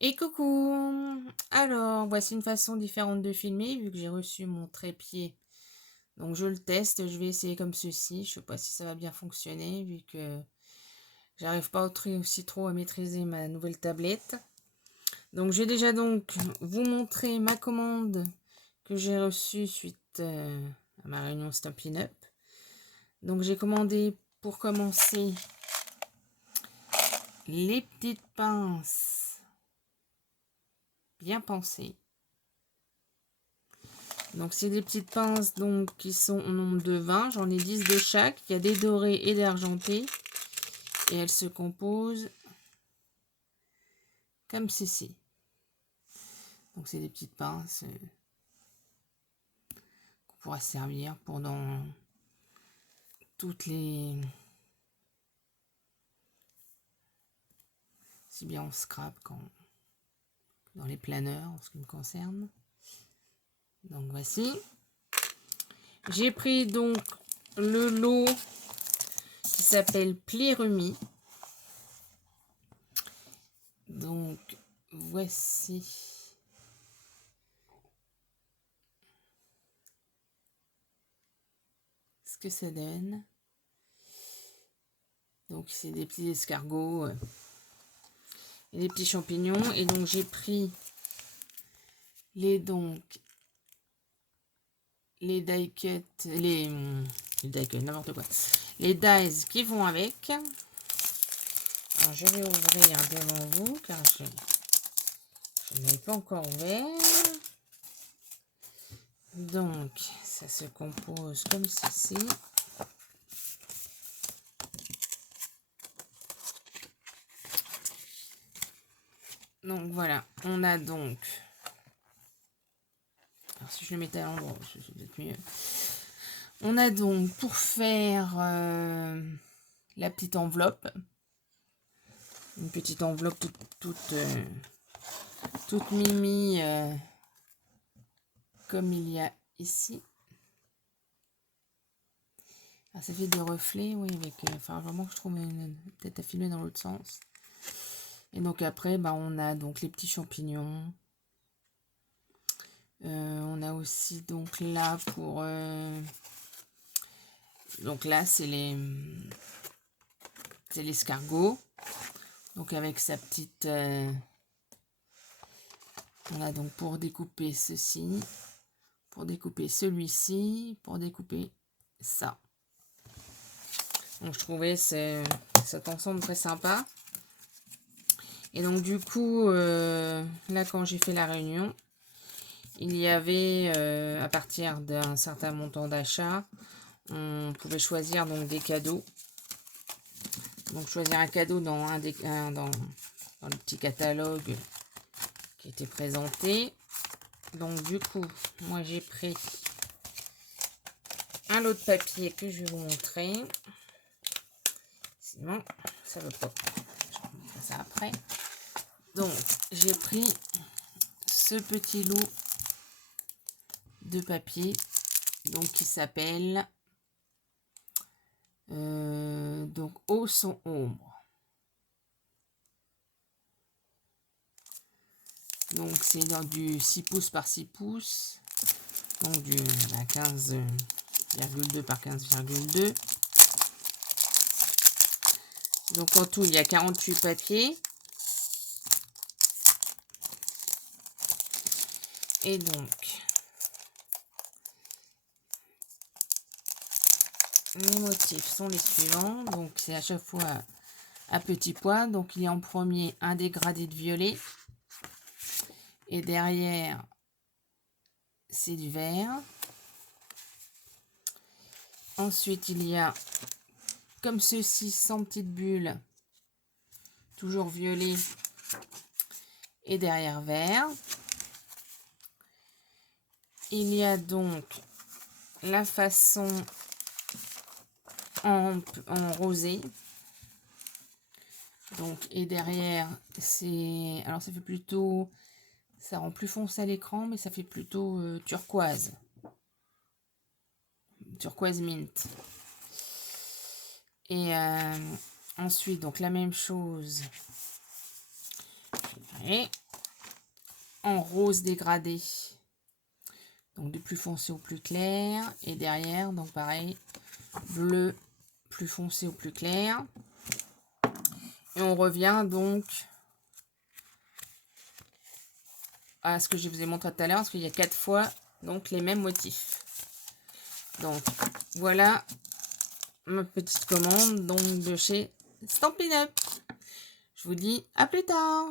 Et coucou! Alors, voici une façon différente de filmer, vu que j'ai reçu mon trépied. Donc, je le teste, je vais essayer comme ceci. Je sais pas si ça va bien fonctionner, vu que j'arrive pas aussi trop à maîtriser ma nouvelle tablette. Donc, je vais déjà donc vous montrer ma commande que j'ai reçue suite à ma réunion Stampin' Up. Donc, j'ai commandé pour commencer les petites pinces bien pensées. Donc, c'est des petites pinces donc, qui sont au nombre de 20. J'en ai 10 de chaque. Il y a des dorés et des argentés. Et elles se composent comme ceci. Donc, c'est des petites pinces qu'on pourra servir pour dans toutes les... Si bien on scrape dans les planeurs en ce qui me concerne. Donc, voici. J'ai pris donc le lot qui s'appelle Pli-Remis. Donc, voici ce que ça donne. Donc, c'est des petits escargots et des petits champignons. Et donc, j'ai pris les die cut, les die cut, n'importe quoi. Les dies qui vont avec. Alors, je vais ouvrir devant vous car je n'avais pas encore ouvert. Donc, ça se compose comme ceci. Donc, voilà. On a donc... Alors, si je le mettais à l'endroit, c'est peut-être mieux. On a donc pour faire la petite enveloppe. Une petite enveloppe toute mimi comme il y a ici. Alors, ça fait des reflets, oui, avec... Enfin, vraiment que je trouve peut-être à filmer dans l'autre sens. Et donc après, bah, on a donc les petits champignons. On a aussi donc là pour... donc là, c'est l'escargot. Donc avec sa petite... on a donc pour découper ceci, pour découper celui-ci, pour découper ça. Donc je trouvais cet ensemble très sympa. Et donc du coup, là quand j'ai fait la réunion, il y avait, à partir d'un certain montant d'achat, on pouvait choisir donc des cadeaux. Donc choisir un cadeau dans dans le petit catalogue qui était présenté. Donc du coup, moi j'ai pris un lot de papier que je vais vous montrer. Sinon, ça ne veut pas. Je vais vous montrer ça après. Donc, j'ai pris ce petit lot de papier donc qui s'appelle donc Eau sans ombre. Donc, c'est dans du 6 pouces par 6 pouces. Donc, du 15,2 par 15,2. Donc, en tout, il y a 48 papiers. Et donc, les motifs sont les suivants. Donc, c'est à chaque fois à petits pois. Donc, il y a en premier un dégradé de violet. Et derrière, c'est du vert. Ensuite, il y a comme ceci, 100 petites bulles. Toujours violet. Et derrière, vert. Il y a donc la façon en rosé. Donc, et derrière, c'est... Alors, ça fait plutôt... Ça rend plus foncé à l'écran, mais ça fait plutôt turquoise. Turquoise mint. Et ensuite, donc la même chose. Et en rose dégradé. Donc du plus foncé au plus clair. Et derrière, donc pareil, bleu plus foncé au plus clair. Et on revient donc à ce que je vous ai montré tout à l'heure, parce qu'il y a 4 fois donc les mêmes motifs. Donc voilà ma petite commande donc de chez Stampin' Up. Je vous dis à plus tard.